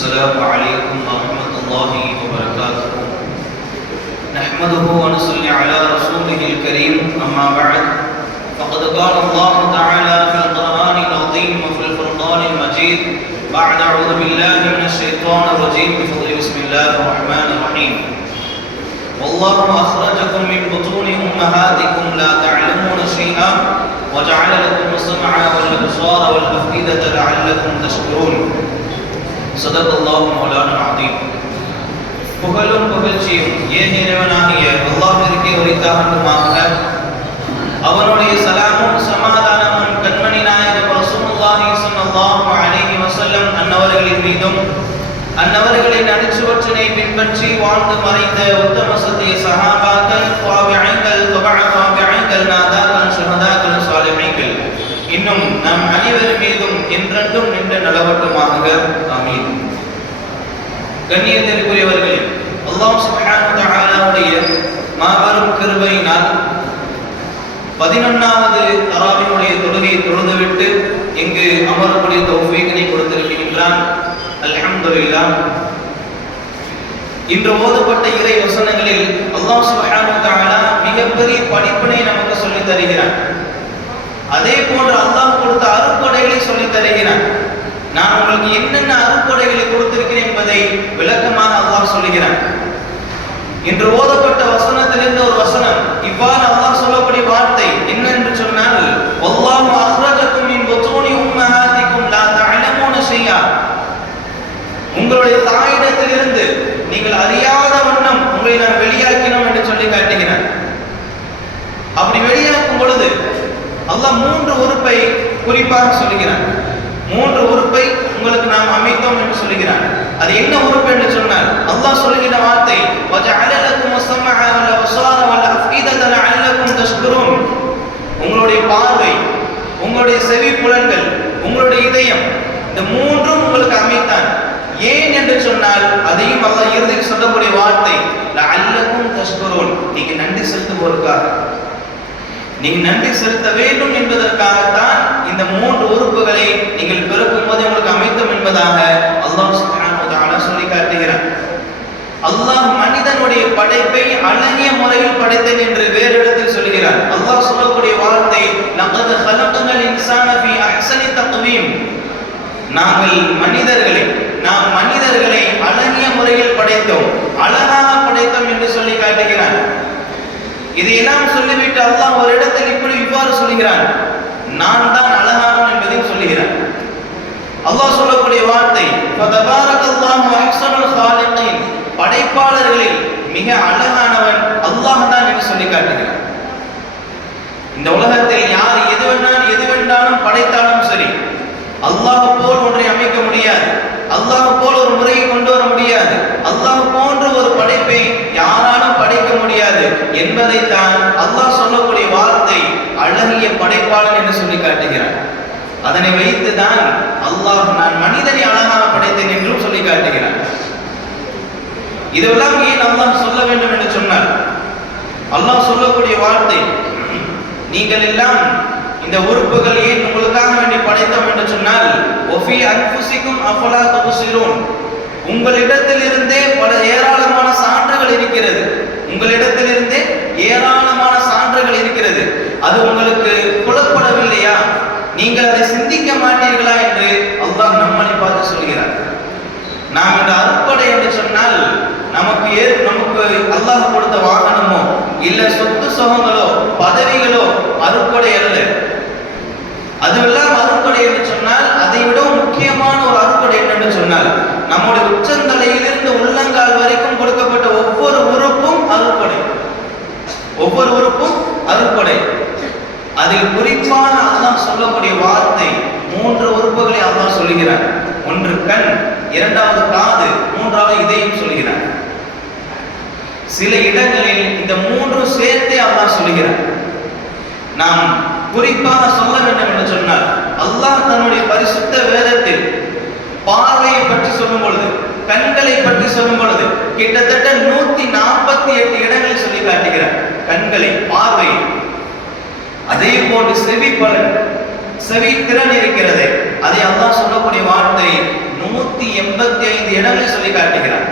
السلام عليكم ورحمة الله وبركاته. نحمده ونصلي على رسوله الكريم. أما بعد، فقد قال الله تعالى في القرآن العظيم وفي الفرقان المجيد بعد أعوذ بالله من الشيطان الرجيم بسم الله الرحمن الرحيم. والله أخرجكم من بطون أمهاتكم لا تعلمون شيئا وجعل لكم السمع والأبصار والأفئدة لعلكم تشكرون. صدق الله مولانا العظيم. புகழும் புகழ்ச்சியும் ஏக இறைவனாகிய அல்லாஹ்விற்கே உரித்தாகட்டுமாக. அவனுடைய சலாமும் சமாதானமும் கண்மணி நாயகம் ரசூலுல்லாஹி ஸல்லல்லாஹு அலைஹி வஸல்லம் அன்னவர்களின் மீதும் அன்னவர்களின் அடிச்சுவற்றினை பின்பற்றி வாழ்ந்து மறைந்த உத்தம சத்திய சஹாபாக்கள், தாபிஈன்கள், தபஅ நாதாக்கள், ஷுஹதாக்கள், சாலிஹீன்கள் இன்னும் நம் அனைவர் மீதும் என்றென்றும் நின்று நிலவட்டுமாக. ஆமீன். கண்ணியத்திற்குரியவர்களே, அல்லாஹ் சுப்ஹானஹு வ தஆலாவுடைய மாபெரும் கிருபையினால் 11வது தராவினுடைய தொழுகையை தொழுதுவிட்டு இங்கு அமரக்கூடிய தௌஃபீக்கினை கொடுத்திருக்கின்றான். அல்ஹம்துலில்லாஹ். இன்று ஓதப்பட்ட இறை வசனங்களில் அல்லாஹ் சுப்ஹானஹு வ தஆலா மிகப்பெரிய படிப்பினை நமக்கு சொல்லித் தருகிறான். அதே போன்று அல்லாஹ் கொடுத்த அருட்கொடைகளை சொல்லித் தருகிறான். நான் உங்களுக்கு என்னென்ன அருட்கொடைகளை கொடுத்திருக்கிறேன் என்பதை விளக்கமாக அல்லாஹ் சொல்லுகிறான். இன்று ஓதப்பட்ட வசனத்திலிருந்து ஒரு வசனம், இவ்வாறு அல்லாஹ் சொல்லக்கூடிய வார்த்தை என்ன என்று சொன்னால், வல்லாஹு அஹ்ரஜக்கும் மின் புத்தூனி உம்மஹாத்திக்கும் லா தஅலமூன ஷைஆ. உங்களுடைய தாயிடத்திலிருந்து நீங்கள் அறியாத வண்ணம் உங்களை நான் வெளியாக்கினோம் என்று சொல்லி காட்டுகிறான். அப்படி வெளியாக்கும் பொழுது அல்லாஹ் 3 உறுப்பை குறிப்பாக சொல்லுகிறான். 3 உறுப்பை உங்களுக்கு நாம் அமைத்தோம் என்று சொல்லுகிறான். அது என்ன உறுப்பு என்று சொன்னால், அல்லாஹ் சொல்லுகிற வார்த்தை வஜஅல லக்கும் ஸமஅ வல் அப்சார வல் அஃஇதத லஅல்லக்கும் தஷ்குரூன். உங்களுடைய பார்வை, உங்களுடைய செவி புலன்கள், உங்களுடைய இதயம், இந்த 3ம் உங்களுக்கு அமைத்தான். ஏன் என்று சொன்னால், அதையும் அல்லாஹ் இறுதியில் சொல்லக்கூடிய வார்த்தை லஅல்லக்கும் தஷ்குரூன். நீங்க நன்றி செலுத்துவோருக்காக, நீங்க நன்றி செலுத்த வேண்டும் என்பதற்காகத்தான் இந்த 3 உறுப்புகளை நீங்கள் பிறக்கும் போது உங்களுக்கு அமைத்தோம் என்பதாக அல்லாஹ் சுப்ஹானஹு வ தஆலா சொல்லி காட்டுகிறார். அல்லாஹ் மனிதனுடைய படைப்பை அழகிய முறையில் படைத்தேன் என்று வேறு இடத்தில் சொல்கிறார். அல்லாஹ் சொல்லக்கூடிய வார்த்தை லகத் ஹலக்னல் இன்சான ஃபீ அஹ்ஸனி தக்வீம். நாம் மனிதர்களை அழகிய முறையில் படைத்தோம், அழகாக படைத்தோம் என்று சொல்லி காட்டுகிறார். இதையெல்லாம் சொல்லிவிட்டு அல்லாஹ் ஒரு இடத்தில் இவ்வாறு சொல்கிறான், நான் தான் அழகானவன் என்பதையும் சொல்லுகிறான். அல்லாஹ் சொல்லக்கூடிய வார்த்தை ஃபதபாரக்கல்லாஹு அஹ்ஸனுல் காலிகீன். படைப்பாளர்களில் மிக அழகானவன் அல்லாஹ் தான் என்று சொல்லி காட்டுகிறான். இந்த உலகத்தில் யார் எது வேண்டாலும் படைத்தாலும் சரி, அல்லாஹ் போல் ஒன்றை அமைக்க முடியாது, அல்லாஹ் போல் ஒரு முறையை கொண்டு வர முடியாது, அல்லாஹ் போன்ற ஒரு படைப்பை யாராலும் படைக்க முடியாது என்பதைத்தான் அல்லாஹ் சொல்லக்கூடிய வார்த்தை அழகிய படைப்பாளன் என்று சொல்லி காட்டுகிறான். அதனை வைத்துதான் அல்லாஹ் நான் மனிதனை அழகாக படைத்தேன் என்றும் சொல்லி காட்டுகிறான். இதெல்லாம் ஏன் அல்லாஹ் சொல்ல வேண்டும் என்று சொன்னார், அல்லாஹ் சொல்லக்கூடிய வார்த்தை, நீங்கள் எல்லாம் இந்த உறுப்புகள் ஏன் உங்களுக்காக வேண்டி படைத்தோம் என்று சொன்னால், ஒஃபி அன்ஃபுசிக்கும் அஃபலா துப்சிரூன். உங்களிடத்திலிருந்தே பல ஏராளமான சான்றுகள் இருக்கிறது, உங்களிடத்திலிருந்தே ஏராளமான சான்றுகள் இருக்கிறது, அது உங்களுக்கு புலப்படவில்லையா, நீங்கள் அதை சிந்திக்க மாட்டீர்களா என்று அல்லாஹ் நம்மை பார்த்து சொல்கிறார். நாம் இந்த அருட்கொடை என்று சொன்னால் நமக்கு அல்லாஹ் கொடுத்த வாகனமோ இல்ல சொத்து சுகங்களோ பதவிகளோ அருட்கொடை அல்ல. அதுவெல்லாம் அருட்கொடை என்று சொன்னால் அதை விட முக்கியமான ஒரு அருட்கொடை என்று சொன்னால், நம்முடைய உச்சந்தலையிலிருந்து உள்ளங்கால் வரைக்கும் கொடுக்கப்பட்ட ஒவ்வொரு உறுப்பும் அருட்கொடை, ஒவ்வொரு உறுப்பும் அருட்கொடை. அதில் குறிப்பான அல்லாஹ் சொல்லக்கூடிய வார்த்தை 3 உறுப்புகளை அல்லாஹ் சொல்கிறார். ஒன்று கண், 2வது காது, 3வது இதயம் சொல்கிறார். சில இடங்களில் இந்த 3 சேர்த்தே அல்லாஹ் சொல்கிறார். நாம் குறிப்பாக சொல்ல வேண்டும் என்று சொன்னால், அல்லாஹ் தன்னுடைய பரிசுத்த வேதத்தில் பார்வையை பற்றி சொல்லும் பொழுது, கண்களை பற்றி சொல்லும் பொழுது கிட்டத்தட்ட 148 இடங்களில் சொல்லி காட்டுகிறார் கண்களை, பார்வை. அதே போன்று செவி திறன் இருக்கிறது, அதை அல்லாஹ் சொல்லக்கூடிய வார்த்தை 185 இடங்களில் சொல்லி காட்டுகிறார்.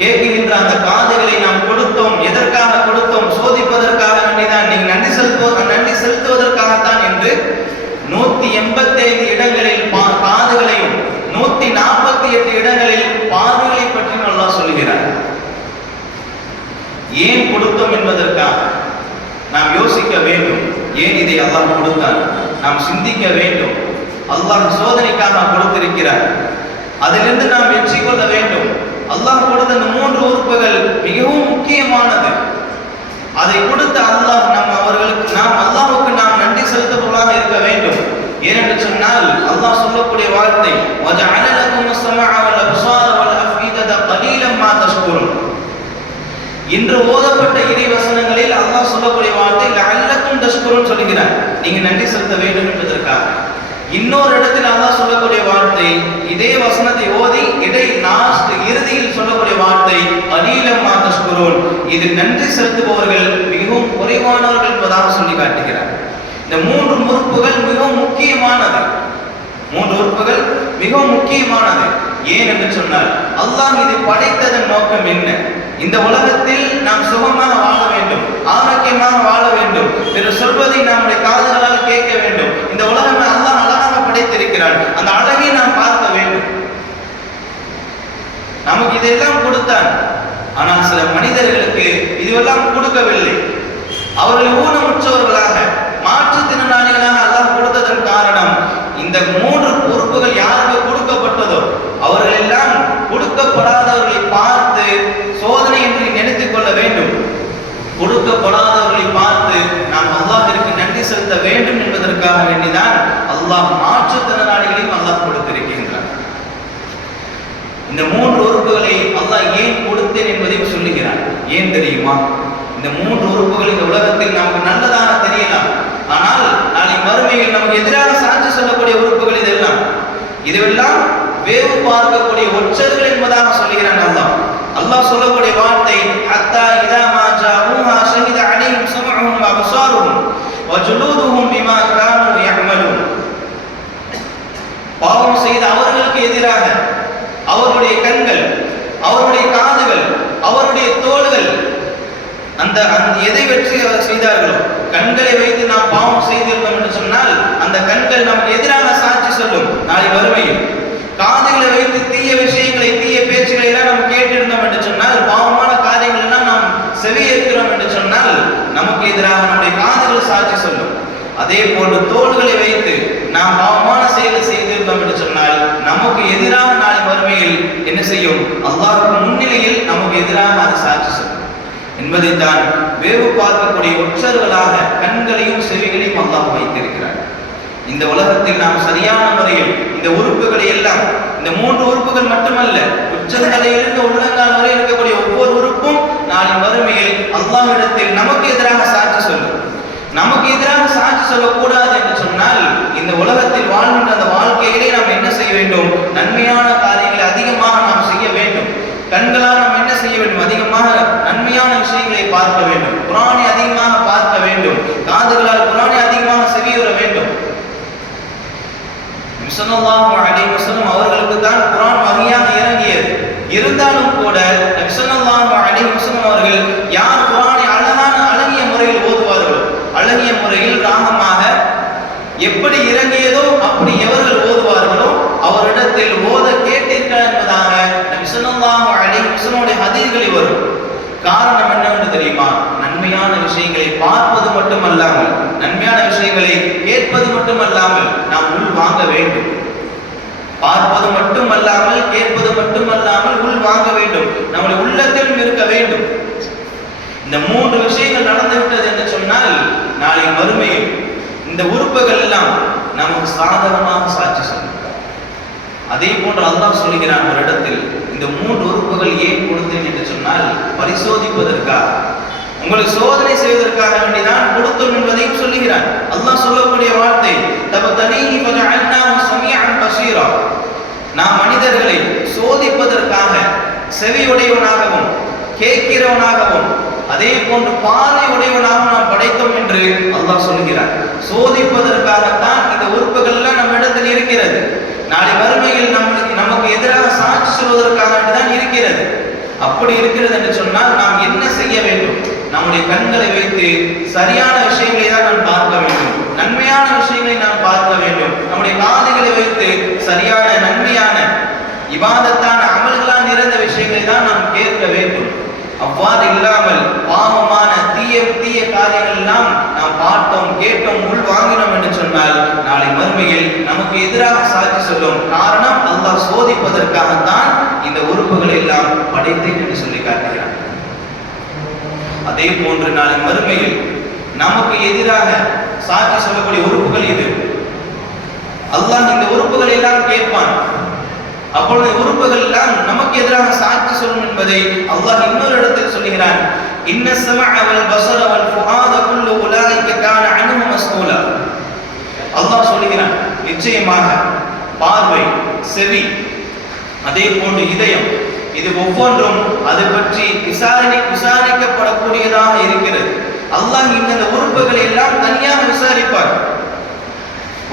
கேட்கின்ற அந்த காதுகளை நாம் கொடுத்தோம், எதற்காக கொடுத்தோம்? சோதிப்பதற்காக வேண்டிதான், நீங்க நன்றி செலுத்துவதற்காகத்தான் என்று 185 இடங்களில் காதுகளையும் 148 இடங்களில் பார்வைகளை பற்றி அல்லாஹ் சொல்கிறார். ஏன் கொடுத்தோம் என்பதற்காக நாம் யோசிக்க வேண்டும். ஏன் இதை அல்லாஹ் கொடுத்தான்? நாம் சிந்திக்க வேண்டும். அல்லாஹ் சோதனைக்காக கொடுத்திருக்கிறார். அதிலிருந்து நாம் வெற்றி கொள்ள வேண்டும். அல்லாஹ் கொடுத்த இந்த 3 உறுப்புகள் மிகவும் முக்கியமானது. அதை கொடுத்த அல்லாஹ் நாம் அல்லாஹ்வுக்கு நாம் நன்றி செலுத்துபவர்களாக இருக்க வேண்டும். ஏனென்று சொன்னால் அல்லாஹ் சொல்லக்கூடிய வார்த்தை வஜஅல லகுமுஸ் ஸமஅ வல் அப்சார வல் அஃபீதத கலீலம் மா தஷ்குரூன். இன்று ஓதப்பட்ட இறை வசனங்களில் அல்லாஹ் சொல்லக்கூடிய வார்த்தை லஅல்லக்கும் தஷ்குரூன் சொல்கிறார், நீங்க நன்றி செலுத்த வேண்டும் என்பதற்காக. இன்னொரு இடத்தில் அல்லாஹ் சொல்லக்கூடிய வார்த்தை, இதே வசனத்தை ஓதி இறுதியில் சொல்லக்கூடிய வார்த்தை கலீலம் மா தஷ்குரூன், இது நன்றி செலுத்துபவர்கள் மிகவும் குறைவானவர்கள் என்பதாக சொல்லி காட்டுகிறார். இந்த 3 உறுப்புகள் மிகவும் முக்கியமானது. 3 உறுப்புகள் மிகவும் முக்கியமானது. ஏன் என்று சொன்னால் அல்லாஹ் இது படைத்ததன் நோக்கம் என்ன? இந்த உலகத்தில் நாம் சுகமாக வாழ வேண்டும், ஆரோக்கியமாக வாழ வேண்டும், பிறர் சொல்வதை நம்முடைய காதுகளால் கேட்க வேண்டும். இந்த உலகம் அல்லாஹ் அழகாக படைத்திருக்கிறான், அந்த அழகை நாம் பார்க்க வேண்டும். நமக்கு இதெல்லாம் கொடுத்தான். ஆனால் சில மனிதர்களுக்கு இதுவெல்லாம் கொடுக்கவில்லை. அவர்கள் ஊனமுற்றவர்களாக, மாற்றுத்திறனாளிகளாக அல்லாஹ் கொடுத்ததன் காரணம் இந்த 3 பொறுப்புகள் யாருக்கு கொடுக்கப்பட்டதோ அவர்கள் எல்லாம் கொடுக்கப்படாதவர்களை பார்த்து சோதனை என்று நினைத்துக் கொள்ள வேண்டும். கொடுக்கப்படாதவர்களை பார்த்து நாம் அல்லாஹ்விற்கு நன்றி செலுத்த வேண்டும் என்பதற்காக வேண்டிதான் அல்லாஹ் மாற்றுத்திறனாளிகளையும் அல்லாஹ் கொடுத்திருக்கின்றார். இந்த 3 உறுப்புகளை அல்லாஹ் ஏன் கொடுத்தேன் என்பதையும் சொல்லுகிறார். ஏன் தெரியுமா? இந்த 3 உறுப்புகள் இந்த உலகத்தில் நமக்கு நல்லதாக தெரியலாம், ஆனால் நாளை மறுமையில் நமக்கு எதிராக சாட்சி சொல்லக்கூடிய உறுப்புகள் இதுவெல்லாம் வேவு பார்க்கக்கூடிய ஒற்றர்கள் என்பதாக சொல்கிறான் அல்லாஹ். அல்லாஹ் சொல்லக்கூடிய வார்த்தை ஹத்தா இதா மா ஜாஊஹா ஷஹித அலைஹிம் ஸமஉஹும் வ அப்சாருஹும் வ ஜுலூதுஹும் பிமா கானூ யஅமலூன். பாவம் செய்த அவர்களுக்கு எதிராக அவருடைய கண்கள், அவருடைய காதுகள், அவருடைய தோள்கள், அந்த எதை வெற்றி செய்தார்களோ, கண்களை வைத்து நாம் பாவம் செய்திருந்தோம் என்று சொன்னால் அந்த கண்கள் நமக்கு எதிராக சாட்சி சொல்லும் நாளை வறுமையில். காதுகளை வைத்து தீய விஷயங்களை, தீய பேச்சுகளை எல்லாம் நாம் கேட்டிருந்தோம் என்று சொன்னால், பாவமான காரியங்கள் எல்லாம் நாம் செவியேற்கிறோம் என்று சொன்னால் நமக்கு எதிராக நம்முடைய காதுகள் சாட்சி சொல்லும். அதே போன்று தோள்களை வைத்து நாம் பாவமான செயலை செய்திருந்தோம் என்று சொன்னால் நமக்கு எதிராக நாளை வறுமையில் என்ன செய்யும்? அல்லாஹ்வுக்கு முன்னிலையில் நமக்கு எதிராக அது சாட்சி சொல்லும் என்பதைத்தான் வேவு பார்க்கக்கூடிய ஒற்றர்களாக கண்களையும் செவிகளையும் அல்லாஹ் வைத்திருக்கிறார். இந்த உலகத்தில் நாம் சரியான முறையில் இந்த உறுப்புகளை எல்லாம், இந்த 3 உறுப்புகள் மட்டுமல்ல, உச்சந்தலையிலிருந்து உள்ளங்கால் வரை இருக்கக்கூடிய ஒவ்வொரு உறுப்பும் நாளை மறுமையில் அல்லாஹ்விடத்தில் நமக்கு எதிராக சாட்சி சொல்லும். நமக்கு எதிராக சாட்சி சொல்லக்கூடாது என்று சொன்னால் இந்த உலகத்தில் வாழ்கின்ற அந்த வாழ்க்கையிலே நாம் என்ன செய்ய வேண்டும்? நன்மையான காரியங்களை அதிகமாக நாம் செய்ய வேண்டும். கண்களால் நாம் என்ன செய்ய வேண்டும்? அதிகமாக நன்மையான விஷயங்களை பார்க்க வேண்டும், குர்ஆனை அதிகமாக பார்க்க வேண்டும், காதுகளால் குர்ஆனை அதிகமாக செவியுற வேண்டும். ஸல்லல்லாஹு அலைஹி வஸல்லம் அவர்களுக்கு தான் குர்ஆன் வஹியாக இறங்கியது. இருந்தாலும் கூட நபி ஸல்லல்லாஹு அலைஹி வஸல்லம் அவர்கள் யார் குர்ஆனை அழகிய முறையில் ஓதுவார்களோ, அழகிய முறையில் ராகமாக எப்படி இறங்கியதோ அப்படி எவர்கள் ஓதுவார்களோ அவரிடத்தில் ஓத கேட்டீர்கள் என்பதாக நபி ஸல்லல்லாஹு அலைஹி வஸல்லம் ஹதீஸ்களில் வரும். காரணம் என்னவென்று தெரியுமா? நன்மையான விஷயங்களை பார்ப்பது மட்டுமல்லாமல், நன்மையான விஷயங்களை கேட்பது மட்டுமல்லாமல் நாம் உள் வாங்க வேண்டும். பார்ப்பது மட்டுமல்லாமல், கேட்பது மட்டுமல்லாமல் உள் வாங்க வேண்டும், நம்முடைய உள்ளத்திலும் இருக்க வேண்டும். இந்த 3 விஷயங்கள் நடந்துவிட்டது என்று சொன்னால் நாளை மறுமையில் இந்த உறுப்புகள் எல்லாம் நமக்கு சாதகமாக சாட்சி சொல்லும். அதே போன்று அல்லாஹ் சொல்கிறான் ஒரு இடத்தில், இந்த 3 உறுப்புகள் ஏன் கொடுத்தேன் என்று சொன்னால் பரிசோதிப்பதற்காக, உங்களை சோதனை செய்வதற்காக வேண்டிதான் கொடுத்தோம் என்பதையும் சொல்லுகிறான். அல்லாஹ் சொல்லக்கூடிய வார்த்தை தபதனீஹி ஃபஜஅல்னாஹு ஸமீஅன் பஸீரா. நாம் மனிதர்களை சோதிப்பதற்காக செவியுடையவனாகவும் கேட்கிறவனாகவும் அதே போன்று பார்வை உடையவனாகவும் நாம் படைத்தோம் என்று அல்லாஹ் சொல்கிறார். சோதிப்பதற்காகத்தான் இந்த உறுப்புகள் எல்லாம் நம்ம இடத்தில் இருக்கிறது. நாளை வறுமை கண்களை வைத்து சரியான விஷயங்களை தான் நாம் பார்க்க வேண்டும், நன்மையான விஷயங்களை நாம் பார்க்க வேண்டும். நம்முடைய காதுகளை வைத்து சரியான நன்மையான இபாதத்தான அமல்களால் நிறைந்த விஷயங்களை தான் நாம் கேட்க வேண்டும். அவ்வாறு இல்லாமல் பாவமான தீய காரியங்கள் எல்லாம் நாம் பார்த்தோம், கேட்டோம், உள் வாங்கினோம் என்று சொன்னால் நாளை மறுமையில் நமக்கு எதிராக சாட்சி சொல்லும். காரணம், அல்லாஹ் சோதிப்பதற்காகத்தான் இந்த உறுப்புகளை எல்லாம் படைத்தேன் என்று சொல்லி காட்டுகிறார். அதே போன்று நாளை மறுமையில் நமக்கு எதிராக சாட்சி சொல்லக்கூடிய உறுப்புகள் இது. அல்லாஹ் இந்த உறுப்புகளை எல்லாம் கேட்பான். அப்பொழுது உறுப்புகள் எல்லாம் நமக்கு எதிராக சாட்சி சொல்லும் என்பதை அல்லாஹ் இன்னொரு இடத்தில் சொல்கிறான். இன்ன ஸமஅ வல் பஸர வல் ஃபுஆத குல்லு உலாயிக கான அன்ஹு மஸ்ஊலா. அல்லாஹ் சொல்கிறான், நிச்சயமாக பார்வை, செவி, அதே போன்று இதயம், இது ஒவ்வொன்றும் அது பற்றி விசாரிக்கப்படக்கூடியதாக இருக்கிறது. அல்லாஹ் இந்த உறுப்புகளை எல்லாம் தனியாக விசாரிப்பார்.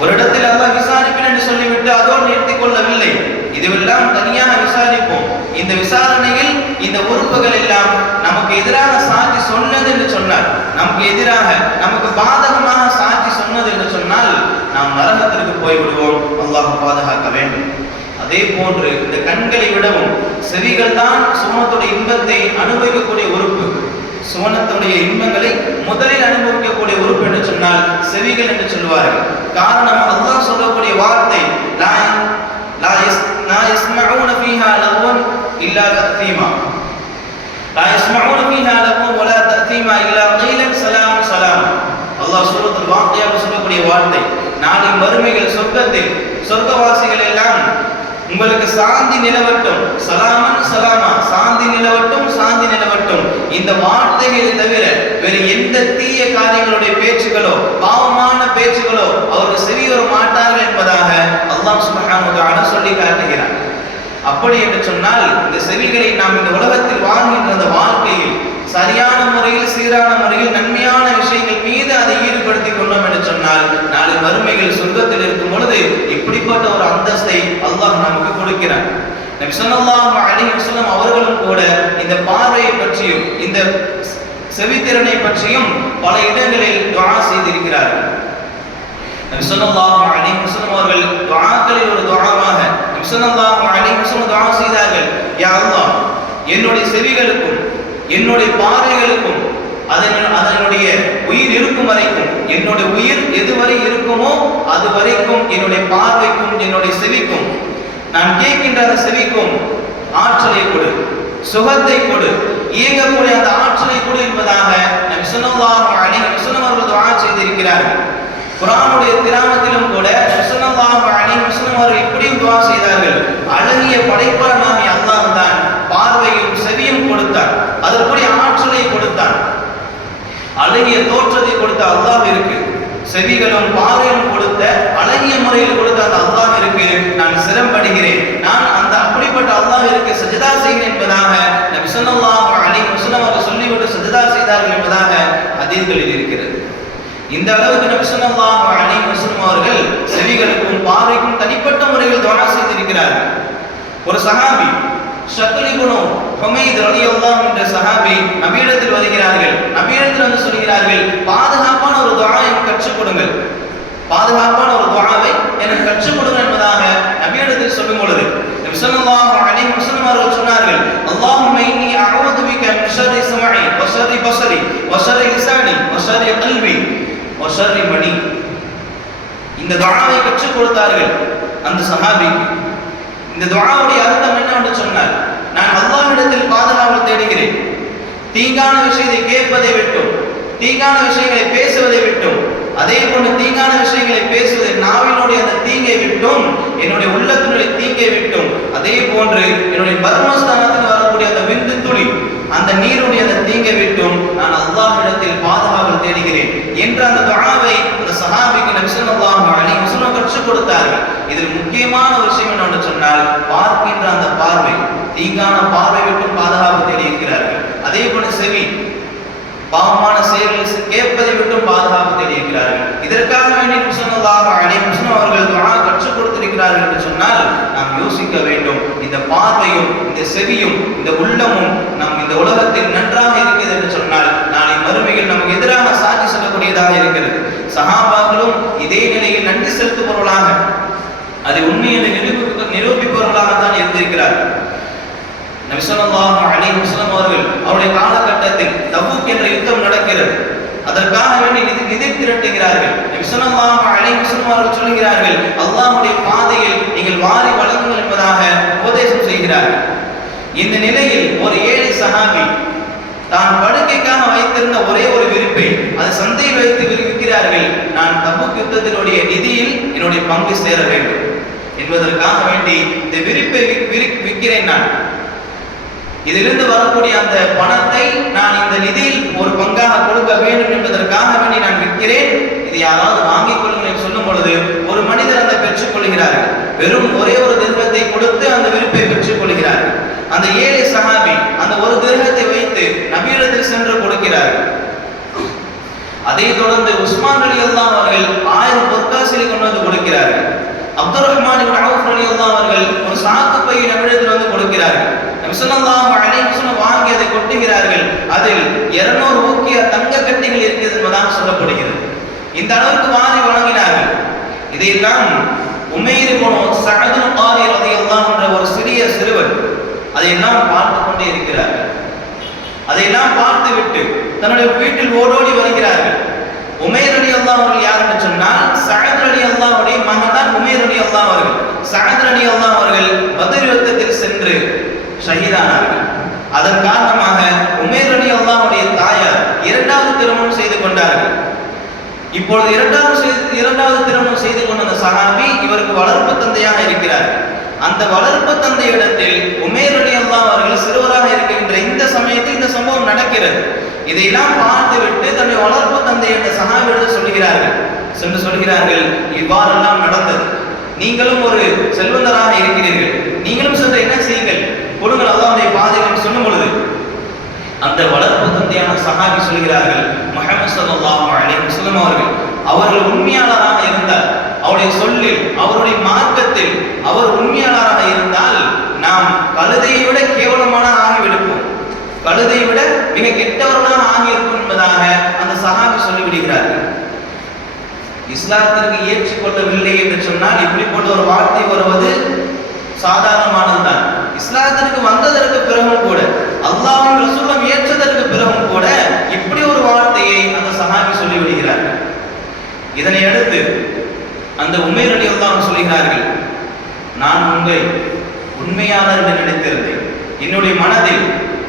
ஒரு இடத்தில் அல்லாஹ் விசாரிப்பேன் என்று சொல்லிவிட்டு அதோடு நிறுத்திக் கொள்ளவில்லை. இதுவெல்லாம் தனியாக விசாரிப்போம். இந்த விசாரணையில் இந்த உறுப்புகள் எல்லாம் நமக்கு எதிராக சாட்சி சொன்னது என்று சொன்னால், நமக்கு எதிராக நமக்கு பாதகமாக சாட்சி சொன்னது என்று சொன்னால் நாம் நரகத்திற்கு போய்விடுவோம். அல்லாஹ் பாதுகாக்க வேண்டும். அதே போன்று இந்த கண்களை விடவும் செவிகள் தான் சுவனத்துடைய இன்பத்தை அனுபவிக்கக்கூடிய உறுப்பு. சுவனத்துடைய இன்பங்களை முதலில் அனுபவிக்கக்கூடிய உறுப்பு என்று சொன்னால் செவிகள் என்று சொல்வார்கள். காரணம், அல்லாஹ் சொல்லக்கூடிய வார்த்தை லா யஸ்மஊன ஃபீஹா லஹ்வன் இல்லா தஅதீமா, லா யஸ்மஊன ஃபீஹா லஹ்வன் வலா தஅதீமா இல்லா கீலன் ஸலாம் ஸலாம். அல்லாஹ் சூரத்துல் வாக்கியாவில் சொல்லக்கூடிய வார்த்தை, நாளை மறுமையில் சொர்க்கத்தில் சொர்க்கவாசிகள் எல்லாம் உங்களுக்கு சாந்தி நிலவட்டும், சலாமன் சலாமா, சாந்தி நிலவட்டும், சாந்தி நிலவட்டும், இந்த வார்த்தைகளை தவிர வேறு எந்த தீய காரியங்களுடைய பேச்சுகளோ பாவமான பேச்சுகளோ அவர்கள் செவியுற மாட்டார்கள் என்பதாக அல்லாஹ் சுப்ஹானஹு வ தஆலா சொல்லி காட்டுகிறார். அப்படி என்று சொன்னால் இந்த செவிகளை நாம் இந்த உலகத்தில் வாழ்கின்ற அந்த வாழ்க்கையில் சரியான முறையில், சீரான முறையில், நன்மையான விஷயங்கள் மீது அதை ஈடுபடுத்திக் கொண்டோம் என்று சொன்னால் நாளை மறுமையில் சொர்க்கத்தில் இருக்கும் பொழுது இப்படிப்பட்ட ஒரு அந்தஸ்தை அல்லாஹ் நமக்கு கொடுக்கிறார். நபி ஸல்லல்லாஹு அலைஹி வஸல்லம் அவர்களும் கூட இந்த பார்வையை பற்றியும் இந்த செவித்திறனை பற்றியும் பல இடங்களில் துஆ செய்திருக்கிறார்கள். நபி ஸல்லல்லாஹு அலைஹி வஸல்லம் அவர்கள் துஆக்களில் ஒரு துஆவாக நபி ஸல்லல்லாஹு அலைஹி வஸல்லம் துஆ செய்தார்கள், யா அல்லாஹ், என்னுடைய செவிகளுக்கும் என்னுடைய பார்வைகளுக்கும் அதனுடைய உயிர் இருக்கும் வரைக்கும், என்னுடைய உயிர் எதுவரை இருக்குமோ அது வரைக்கும் என்னுடைய பார்வைக்கும் என்னுடைய செவிக்கும், நான் கேட்கின்ற அந்த செவிக்கும் ஆற்றலை கொடு, சுகத்தை கொடு, இயங்கக்கூடிய அந்த ஆற்றலை கொடு என்பதாக நபி ஸல்லல்லாஹு அலைஹி வஸல்லம் அவர்கள் துஆ செய்திருக்கிறார்கள். குர்ஆனுடைய திலாவத்திலும் கூட நபி ஸல்லல்லாஹு அலைஹி வஸல்லம் அவர்கள் இப்படியும் துஆ செய்தார்கள், அழகிய படைப்பாளனாகிய அல்லாஹ் தான் பார்வையும் செவியும் கொடுத்தான், அதற்குரிய ஆற்றலை கொடுத்தான். அழகிய தோற்றத்தை கொடுத்த அல்லாஹ் இருக்கு, செவிகளும் பார்வையும் கொடுத்த அழகிய முறையில் கொடுத்த அந்த அல்லாஹ் இருக்கு, நான் சிரமப்படுகிறேன், நான் அந்த அப்படிப்பட்ட அல்லாஹ் இருக்கு சஜதா செய்கிறேன் என்பதாக நபி ஸல்லல்லாஹு அலைஹி வஸல்லம் அவர்கள் சொல்லிவிட்டு சஜதா செய்தார்கள் என்பதாக ஹதீஸ்களில் இருக்கிறது. இந்த அளவுக்கு நபி ஸல்லல்லாஹு அலைஹி வஸல்லம் அவர்கள் செவிகளுக்கும் பார்வைக்கும் தனிப்பட்ட முறையில் துஆ செய்திருக்கிறார்கள். ஒரு சஹாபி ஷக்ல் இப்னு ஹுமைத் ரலியல்லாஹு என்ற சஹாபி நபியிடத்தில் வருகிறார்கள். நபியிடத்தில் வந்து சொல்கிறார்கள், பாதுகாப்பான ஒரு துஆவை எனக்கு கற்றுக் கொடுங்கள், பாதுகாப்பான ஒரு துஆவை எனக்கு கற்றுக் கொடுங்கள் என்பதாக நபியிடத்தில் சொல்லும் பொழுது நபி ஸல்லல்லாஹு அலைஹி வஸல்லம் அவர்கள் சொன்னார்கள், அல்லாஹும்ம இன்னி அஊது பிக மின் ஷர்ரி ஸமஇ வ ஷர்ரி பஸரி வ ஷர்ரி லிசானி வ ஷர்ரி கல்பி வ ஷர்ரி மனி. இந்த துஆவை கற்றுக் கொடுத்தார்கள் அந்த சஹாபிக்கு. இந்த துஆவுடைய அர்த்தம் என்னவென்று சொன்னால், நான் அல்லாஹ்விடத்தில் பாதுகாவல் தேடுகிறேன், தீங்கான விஷயத்தை கேட்பதை விட்டும், தீங்கான விஷயங்களை பேசுவதை விட்டும், அதே போன்று தீங்கான விஷயங்களை பேசுவதை நாவினுடைய அந்த தீங்கை விட்டும், என்னுடைய உள்ளத்தினுடைய தீங்கை விட்டும், அதே போன்று என்னுடைய பர்மஸ்தானத்தில் வரக்கூடிய அந்த விந்து துளி அந்த நீருடைய அந்த தீங்கை விட்டும் நான் அல்லாஹ்விடத்தில் பாதுகாவல் தேடுகிறேன் என்ற அந்த துஆவை அந்த சஹாபிக்கு நபி ஸல்லல்லாஹு அலைஹி வஸல்லம் கற்றுக் கொடுத்தார்கள். இதில் முக்கியமான ஒரு விஷயம் என்னவென்று சொன்னால், பார்க்கின்ற அந்த பார்வை, தீங்கான பார்வை விட்டும் பாதுகாப்பு தேடி இருக்கிறார்கள். அதே போல செவி, பாவமான செயல்கள் கேட்பதை விட்டும் பாதுகாப்பு தேடி இருக்கிறார்கள். இதற்காக வேண்டி நபி ஸல்லல்லாஹு அலைஹி வஸல்லம் அவர்கள் துஆ கற்றுக் கொடுத்திருக்கிறார்கள் என்று சொன்னால் நாம் யோசிக்க வேண்டும். இந்த பார்வையும் இந்த செவியும் இந்த உள்ளமும் நாம் இந்த உலகத்தில் நன்றாக இருக்கிறது என்று சொன்னால் நாளை மறுமையில் நபிகள் நமக்கு எதிராக சாட்சி சொல்லக்கூடியதாக இருக்கிறது. சஹாபாக்களும் இதே நிலையில் நன்றி செலுத்துபவர்களாக, அதை உண்மையை நிரூபிப்பவர்களாகத்தான் இருந்திருக்கிறார்கள். நபி ஸல்லல்லாஹு அலைஹி வஸல்லம் அவர்கள் அவருடைய காலகட்டத்தில் தபூக் என்ற யுத்தம் நடக்கிறது. அதற்காக வேண்டி நிதி திரட்டுகிறார்கள். நபி ஸல்லல்லாஹு அலைஹி வஸல்லம் அவர்கள் சொல்கிறார்கள், அல்லாஹ்வுடைய பாதையில் நீங்கள் வாரி வழங்குங்கள் என்பதாக உபதேசம் செய்கிறார்கள். இந்த நிலையில் ஒரு ஏழை சஹாபி தான் படுக்கைக்காக வைத்திருந்த ஒரே ஒரு விரிப்பை அது சந்தையில் வைத்து விற்கிறார்கள். நான் தபூக் யுத்தத்தினுடைய நிதியில் என்னுடைய பங்கு சேர வேண்டும் என்பதற்காக வேண்டி இந்த விரிப்பை விற்கிறேன். நான் இதிலிருந்து வரக்கூடிய அந்த பணத்தை நான் இந்த நிதியில் ஒரு பங்காக கொடுக்க வேண்டும் என்பதற்காக வேண்டி நான் விற்கிறேன், இது யாராவது வாங்கிக் கொள்ளுங்கள் என்று சொல்லும் பொழுது ஒரு மனிதர் அதை பெற்றுக் கொள்கிறார்கள். வெறும் ஒரே ஒரு திர்ஹத்தை கொடுத்து அந்த விருப்பை பெற்றுக் கொள்கிறார்கள். அந்த ஏழை சஹாபி அந்த ஒரு திர்ஹத்தை வைத்து நபியிடத்தில் சென்று கொடுக்கிறார்கள். அதைத் தொடர்ந்து உஸ்மான் ரலியல்லாஹு அவர்கள் 1000 பொற்காசுகளை கொண்டு வந்து கொடுக்கிறார்கள். அப்துர் ரஹ்மான் இப்னு அவுஃப் ரலியல்லாஹு அவர்கள் ஒரு சாக்கு பையை நபியிடத்தில் வந்து கொடுக்கிறார்கள். நபி ஸல்லல்லாஹு அலைஹி வஸல்லம் வாங்கி அதை கொட்டுகிறார்கள். அதில் 200 ஊக்கிய தங்க கட்டிகள் இருக்கிறது என்பதாக சொல்லப்படுகிறது. இந்த அளவுக்கு வாரி வழங்கினார்கள். இதையெல்லாம் உமைர் இப்னு சஅத் காரி ரலியல்லாஹு என்ற ஒரு சிறுவர் அதையெல்லாம் பார்த்து கொண்டே இருக்கிறார்கள். அதையெல்லாம் பார்த்துவிட்டு தன்னுடைய வீட்டில் ஓடோடி வருகிறார்கள். உமைர் ரலியல்லாஹு அவர்கள் யார் என்று சொன்னால் சஅத் ரலியல்லாஹு அவருடைய மகன் உமைர் ரலியல்லாஹு அவர்கள். சஅத் ரலியல்லாஹு அவர்கள் பத்ர் யுத்தத்தில் சென்று ஷஹீதானார்கள். அதன் காரணமாக உமைர் ரலியல்லாஹு அவருடைய தாயார் இரண்டாவது திருமணம் செய்து கொண்டார்கள். இப்பொழுது இரண்டாவது திருமணம் செய்து கொண்ட அந்த சஹாபி இவருக்கு வளர்ப்பு தந்தையாக இருக்கிறார். அந்த வளர்ப்பு தந்தையிடத்தில் உமைர் ரலியல்லாஹு அவர்கள் சிறுவராக இருக்கின்ற இந்த சமயத்தில் இந்த சம்பவம் நடக்கிறது. இதையெல்லாம் பார்த்துவிட்டு தன்னுடைய வளர்ப்பு தந்தை என்ற சஹாபியிடம் சொல்கிறார்கள், இவ்வாறெல்லாம் நடந்தது. நீங்களும் ஒரு செல்வந்தராக இருக்கிறீர்கள், நீங்களும் சென்று என்ன செய்யுங்கள், கொடுங்கள் அல்லாஹ்வுடைய பாதையில் என்று சொல்லும் பொழுது அந்த வளர்ப்பு தந்தையான சஹாபி சொல்கிறார்கள், முஹம்மது ஸல்லல்லாஹு அலைஹி வஸல்லம் அவர்கள் உண்மையாளராக இருந்தால், அவருடைய சொல்லில் அவருடைய மார்க்கத்தில் அவர் உண்மையாளராக இருந்தால் நாம் கழுதையை விட கேவலமான ஆகிவிடுவோம், கழுதை விட மிக கெட்டவர்களாக ஆகியிருக்கும் என்பதாக அந்த சஹாபி சொல்லிவிடுகிறார்கள். இஸ்லாத்திற்கு ஏற்றுக்கொள்ளவில்லை என்று சொன்னால் இப்படிப்பட்ட ஒரு வார்த்தை வருவது சாதாரணமானதுதான். இஸ்லாத்திற்கு வந்ததற்கு பிறகும் கூட, அல்லாஹ்வின் ரசூலும் ஏற்றதற்கு பிறகும் கூட இப்படி ஒரு வார்த்தையை அந்த சஹாபி சொல்லிவிடுகிறார்கள். இதனை அடுத்து அந்த உமைர் ரலியல்லாஹு சொல்கிறார்கள், நான் உங்களை உண்மையாளர் என்று நினைத்திருந்தேன். என்னுடைய மனதில்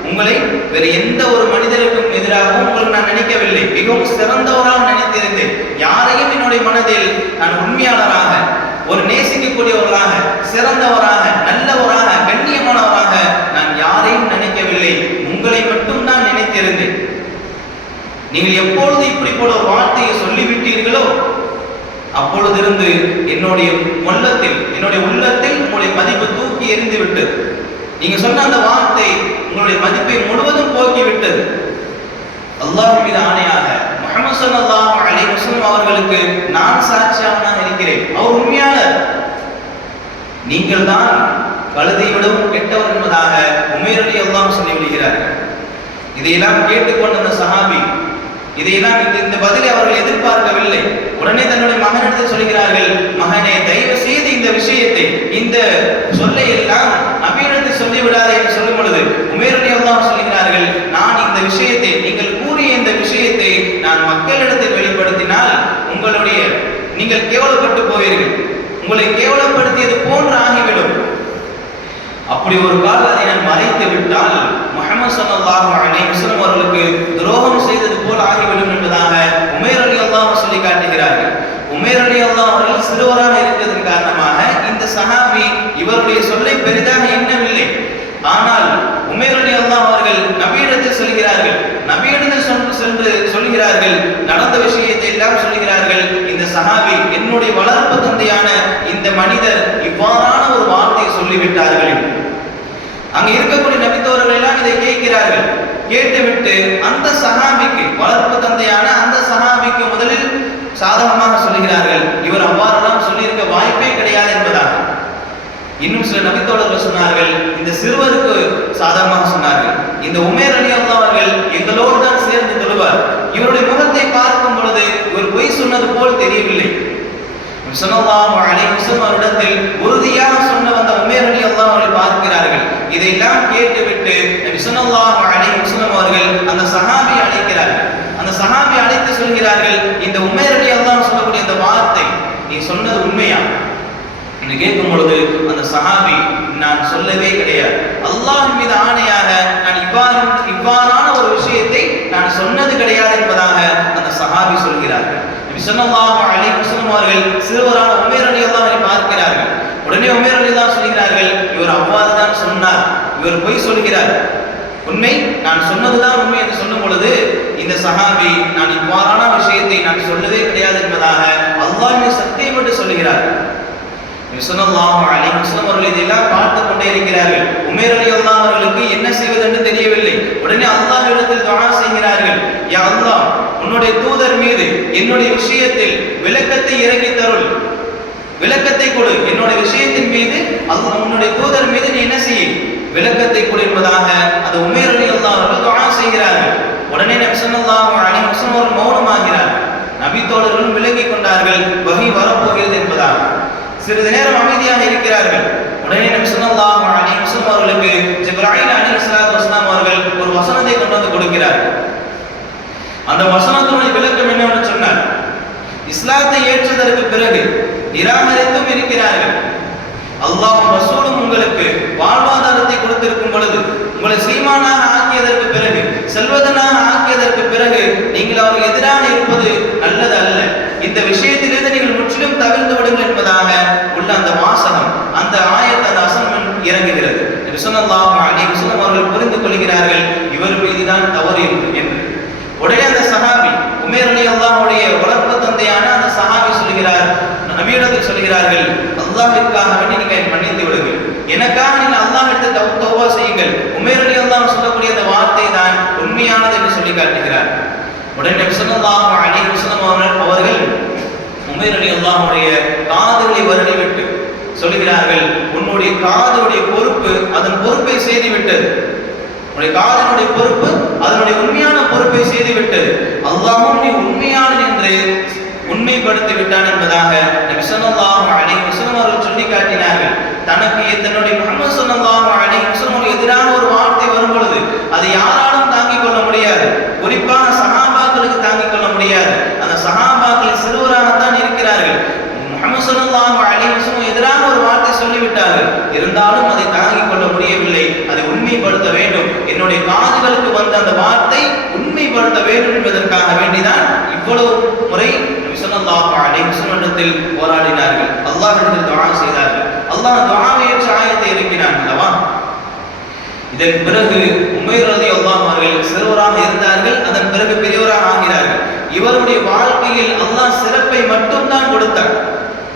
உங்களை வேறு எந்த ஒரு மனிதருக்கும் எதிராகவும் உங்களுக்கு நான் நினைக்கவில்லை, மிகவும் சிறந்தவராக நினைத்திருந்தேன். யாரையும் என்னுடைய மனதில் நான் உண்மையாளராக, ஒரு நேசிக்கக்கூடியவர்களாக, சிறந்தவராக, நல்லவராக, கண்ணியமானவராக நான் யாரையும் நினைக்கவில்லை, உங்களை மட்டும் தான் நினைத்திருந்தேன். நீங்கள் எப்பொழுது இப்படி போல ஒரு வார்த்தையை சொல்லிவிட்டீர்களோ அப்பொழுதிருந்து என்னுடைய உள்ளத்தில் உங்களுடைய மதிப்பு தூக்கி எறிந்து விட்டது. நீங்க சொன்ன அந்த வார்த்தை உங்களுடைய மதிப்பை முழுவதும் போக்கி விட்டது. அல்லாஹ் மீது ஆணையாக முஹம்மது ஸல்லல்லாஹு அலைஹி வஸல்லம் அவர்களுக்கு நான் சாட்சியாக இருக்கிறேன், அவர் உண்மையாளர், நீங்கள் தான் கழுதை விடவும் கெட்டவர் என்பதாக உமைர் ரலியல்லாஹு சொல்லிவிடுகிறார்கள். இதையெல்லாம் கேட்டுக்கொண்ட அந்த சஹாபி இதையெல்லாம் இந்த பதிலை அவர்கள் எதிர்பார்க்கவில்லை. உடனே தன்னுடைய மகனிடத்தில் சொல்கிறார்கள், மகனே தயவு செய்து இந்த விஷயத்தை, இந்த சொல்லை எல்லாம் நபியிடத்தில் சொல்லிவிடாதே என்று சொல்லும் பொழுது உமைர் ரலியல்லாஹு சொல்கிறார்கள், நான் இந்த விஷயத்தை, நீங்கள் கூறிய இந்த விஷயத்தை நான் மக்களிடத்தில் வெளிப்படுத்தினால் நீங்கள் கேவலப்பட்டு போவீர்கள், உங்களை கேவலப்படுத்தியது போன்று ஆகிவிடும். அப்படி ஒரு கால் அதை நான் மறைத்து விட்டால் முஹம்மது ஸல்லல்லாஹு அலைஹி வஸல்லம் அவர்களுக்கு துரோகம் செய்தது போல் ஆகிவிடும் என்பதாக உமைர் ரலியல்லாஹு சொல்லி காட்டுகிறார்கள். உமைர் ரலியல்லாஹு அவர்கள் சிறுவராக இருக்கிறதன் காரணமாக இந்த சஹாபி இவருடைய சொல்லை பெரிதாக எண்ணவில்லை. ஆனால் உமைர் ரலியல்லாஹு அவர்கள் நபியிடத்தில் சொல்கிறார்கள், நபியிடத்தில் சென்று சொல்கிறார்கள், நடந்த விஷயத்தை எல்லாம் சொல்கிறார்கள். இந்த சஹாபி, என்னுடைய வளர்ப்பு தந்தையான இந்த மனிதர் இவ்வாறான ஒரு வார்த்தையை சொல்லிவிட்டார்கள். அங்க இருக்கக்கூடிய நபித்தோர்கள் எல்லாம் இதை கேட்கிறார்கள். கேட்டுவிட்டு அந்த சஹாபிக்கு, வளர்ப்பு தந்தையான அந்த சஹாபிக்கு முதலில் சாதகமாக சொல்கிறார்கள், இவர் அவ்வாறெல்லாம் சொல்லியிருக்க வாய்ப்பே கிடையாது என்பதாக. இன்னும் சில நபித்தோழர்கள் சொன்னார்கள், இந்த சிறுவருக்கு சாதகமாக சொன்னார்கள், இந்த உமைர் ரலியல்லாஹு அவர்கள் எங்களோடு தான் சேர்ந்து தொழுவார், இவருடைய முகத்தை பார்க்கும் பொழுது இவர் பொய் சொன்னது போல் தெரியவில்லை. ஸல்லல்லாஹு அலைஹி வஸல்லம் அவரிடத்தில் உறுதியாக சொன்ன வந்த உமைர் ரலியல்லாஹு அன்ஹு பார்க்கிறார்கள். இதையெல்லாம் கேட்டுவிட்டு நபி ஸல்லல்லாஹு அலைஹி வஸல்லம் அவர்கள் அந்த சஹாபியை அழைக்கிறார்கள். அந்த சஹாபியை அழைத்து சொல்கிறார்கள், இந்த உமைர் ரலியல்லாஹு சொல்லக்கூடிய அந்த வார்த்தை நீ சொன்னது உண்மையா என்று கேட்கும் பொழுது அந்த சஹாபி, நான் சொல்லவே கிடையாது, அல்லாஹ்வின் மீது ஆணையாக நான் இவ்வாறான ஒரு விஷயத்தை நான் சொன்னது கிடையாது என்பதாக அந்த சஹாபி சொல்கிறார்கள். நபி ஸல்லல்லாஹு அலைஹி வஸல்லம் அவர்கள் சிறுவரான உமைர் ரலியல்லாஹு அன்ஹு பார்க்கிறார்கள். உடனே உமைர் ரலியல்லாஹு சொல்கிறார்கள், இவர் அவ்வாறு தான் சொன்னார், இவர் பொய் சொல்கிறார், உண்மை நான் சொன்னதுதான் உண்மை என்று சொல்லும் பொழுது இந்த சஹாபி, நான் இவ்வாறான விஷயத்தை நான் சொல்லவே கிடையாது என்பதாக அல்லாஹ்வின் சத்தியம் என்று சொல்கிறார். ஸல்லல்லாஹு அலைஹி வஸல்லம் அவர்கள் இதெல்லாம் பார்த்து கொண்டே இருக்கிறார்கள். உமைர் ரலியல்லாஹு அவர்களுக்கு என்ன செய்வதென்று தெரியவில்லை. உடனே அல்லாஹ்விடத்தில் துஆ செய்கிறார்கள், யா அல்லாஹ், உன்னுடைய தூதர் மீது என்னுடைய விஷயத்தில் விளக்கத்தை இறக்கி தருள், விளக்கத்தை கொடு, என்னுடைய விஷயத்தின் மீது அல்லாஹ் உன்னுடைய தூதர் மீது நீ என்ன செய்ய, விளக்கத்தை கொடு என்பதாக அந்த உமைர் ரலியல்லாஹு அவர்கள் துஆ செய்கிறார்கள். உடனே நபி ஸல்லல்லாஹு அலைஹி வஸல்லம் அவர்கள் மௌனமாகிறார். நபி தோழர்களும் விலகிக் கொண்டார்கள், வஹி வரப்போகிறது என்பதாக. சிறிது நேரம் அமைதியாக இருக்கிறார்கள். உடனே நபி ஸல்லல்லாஹு அலைஹி வஸல்லம் அவர்களுக்கு ஜிப்ராயில் அலைஹிஸ்ஸலாத்து வஸலாம் அவர்கள் ஒரு வசனத்தை கொண்டு வந்து கொடுக்கிறார்கள். அந்த வசனத்தினுடைய விளக்கம் என்னவென்று சொன்னார், இஸ்லாத்தை ஏற்றதற்கு பிறகு நிராகரித்தும் இருக்கிறார்கள், அல்லாஹ்வும் ரசூலும் உங்களுக்கு வாழ்வாதாரத்தை கொடுத்திருக்கும் பொழுது, உங்களை சீமானாக ஆக்கியதற்கு பிறகு, செல்வதனாக ஆக்கியதற்கு பிறகு நீங்கள் அவருக்கு எதிராக இருப்பது நல்லது அல்ல, இந்த விஷயத்திலிருந்து நீங்கள் முற்றிலும் தவிர்த்து விடுங்கள் என்பதாக உள்ள அந்த வாசகம், அந்த ஆயத், அந்த வசனம் இறங்குகிறது. நபி ஸல்லல்லாஹு அலைஹி வஸல்லம் அவர்கள் புரிந்து கொள்கிறார்கள், இவர் மீதுதான் தவறு என்று. உடனே அந்த சஹாபி உமைர் ரலியல்லாஹுடைய வளர்ப்பு தந்தையான அந்த சஹாபி சொல்கிறார், நபியிடத்தில் சொல்கிறார்கள், அல்லாஹ்விற்காக வேண்டி நீங்கள் மன்னித்து விடுங்கள், எனக்காக நீங்கள் அல்லாஹ்விடத்தில் தௌபா செய்யுங்கள், உமைர் ரலியல்லாஹு சொல்லக்கூடிய அந்த வார்த்தை தான் உண்மையானது என்று சொல்லி காட்டுகிறார். உடனே நபி ஸல்லல்லாஹு அலைஹி வஸல்லம் அவர்கள் உமைர் ரலியல்லாஹுடைய காதுகளை வருடிவிட்டு சொல்கிறார்கள், உன்னுடைய காதுடைய பொறுப்பு அதன் பொறுப்பை செய்துவிட்டது, உன்னுடைய காதனுடைய பொறுப்பு அதனுடைய உண்மையான பொறுப்பை செய்துவிட்டது, அல்லாஹ்வும் நீ உண்மையானவன் என்று உண்மைப்படுத்தி விட்டான் என்பதாக நபி ஸல்லல்லாஹு அலைஹி வஸல்லம் அவர்கள் சொல்லி காட்டினார்கள். தனக்கு தன்னுடைய முஹம்மது ஸல்லல்லாஹு அலைஹி வஸல்லம் எதிரான ஒரு வார்த்தை வரும் பொழுது அதை யாராலும் தாங்கிக் கொள்ள முடியாது, குறிப்பாக சஹாபாக்களுக்கு தாங்கிக் கொள்ள முடியாது. அந்த சஹாபாக்கள் சிறுவராகத்தான் இருக்கிறார்கள், முஹம்மது ஸல்லல்லாஹு அலைஹி வஸல்லம் எதிரான ஒரு வார்த்தை சொல்லிவிட்டார்கள், இருந்தாலும் அதை தாங்கிக் கொள்ள முடியவில்லை, அதை உண்மைப்படுத்த வேண்டும், என்னுடைய காதுகளுக்கு வந்த அந்த வார்த்தை உண்மைப்படுத்த வேண்டும் என்பதற்காக வேண்டிதான் இவ்வளவு முறை நபி ஸல்லல்லாஹு அலைஹி வஸல்லம் போராடினார்கள், அல்லாஹ்விடத்தில் துஆ செய்தார்கள். அல்லாஹ் துஆவை ஏற்ற ஆயத்தை இறக்கினான் அல்லவா. இதன் பிறகு உமைர் ரலியல்லாஹு அவர்கள் சிறுவராக இருந்தார்கள், அதன் பிறகு பெரியவராக ஆகிறார்கள். இவருடைய வாழ்க்கையில் அல்லாஹ் சிறப்பை மட்டும்தான் கொடுத்தார்,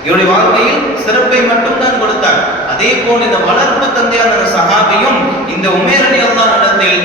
இவருடைய வாழ்க்கையில் சிறப்பை மட்டும்தான் கொடுத்தார். அதே போல் இந்த வளர்ப்பு தந்தையான சஹாபியும் இந்த உமைர் ரலியல்லாஹு இடத்தில்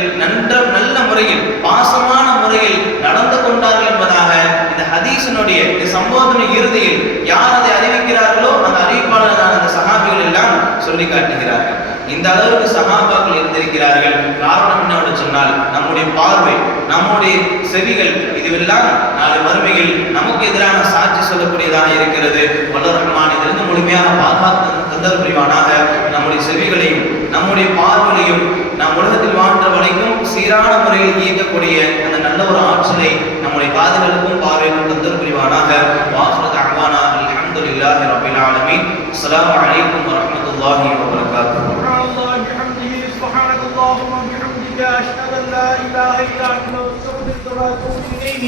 நல்ல முறையில் பாசமான முறையில் நடந்து கொண்டார்கள் என்பதாக இந்த ஹதீஸினுடைய இந்த சம்பவத்தின் இறுதியில் யார் அதை அறிவிக்கிறார்களோ அந்த அறிவிப்பாளரான அந்த சஹாபிகள் எல்லாம் சொல்லி காட்டுகிறார்கள். இந்த அளவுக்கு சஹாபாக்கள் இருந்திருக்கிறார்கள். காரணம் என்னவென்று சொன்னால் நம்முடைய பார்வை, நம்முடைய செவிகள், இதுவெல்லாம் நாளை மறுமையில் நமக்கு எதிராக சாட்சி சொல்லக்கூடியதாக இருக்கிறது. வல்ல ரஹ்மான் இதிலிருந்து முழுமையாக பாதுகாத்து தந்தல் புரிவானாக. நம்முடைய செவிகளையும் நம்முடைய பார்வையையும் நாம் உலகத்தில் வாழ்ந்த வரைக்கும் சீரான முறையில் இயக்கக்கூடிய அந்த நல்ல ஒரு ஆற்றலை நம்முடைய காதுகளுக்கும் பார்வைக்கும் தந்தல் புரிவானாக. வாஹிரு தஅவானா அல்ஹம்துலில்லாஹி ரப்பில் ஆலமீன். அஸ்ஸலாமு அலைக்கும் வரஹ்மத்துல்லாஹி வபரகாத்துஹு. سبحانك اللهم وبحمدك أشهد أن لا إله إلا أنت أستغفرك وأتوب إليك.